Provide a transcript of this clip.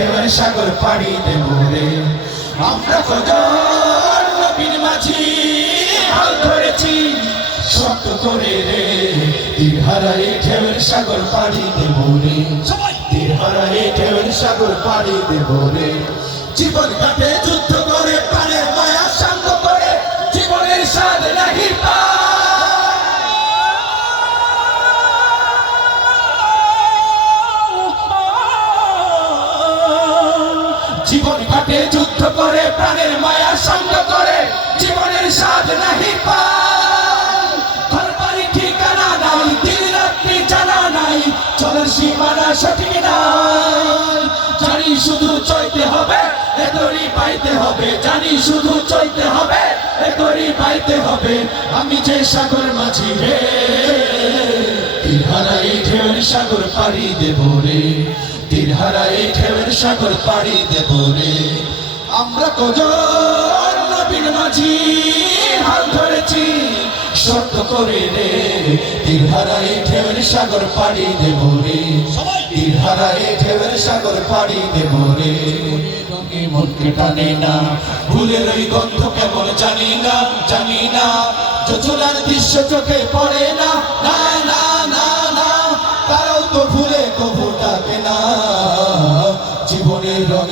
ঢেউয়ের সাগর পাড়ি দেব রে। আমরা কজন নবীর মাঝি হাল ধরেছি শক্ত করে রে। হারাই ঢেউয়ের সাগর পাড়ি দেব রে। তীর হারাই ঢেউয়ের সাগর পাড়ি দেব রে। জীবন কাটে কাটে যুদ্ধ করে, প্রাণের মায়া সঙ্গ করে, জীবনের স্বাদ নাহি পায়। ঘর ঠিকানা নাই, দিন রাত্রি জানা নাই, চলার সীমানা সঠিক নাই। জানি শুধু চইতে হবে এতরি পাইতে হবে। জানি শুধু চইতে হবে এতরি পাইতে হবে। আমি যে সাগর মাঝি রে তিহারা এই সাগর পাড়ি দেব রে। তিহারা এই সাগর পাড়ি দেব রে। আমরা কজন নবীন মাঝি হাল ধরেছি শর্ত করে রে। সাগর পাড়ি দেব রে। সাগর পাড়ি দেব রে। মনকে টানে না ফুলের ওই গন্ধ কেমন জানি না জানি না। দৃশ্য চোখে পড়ে না না না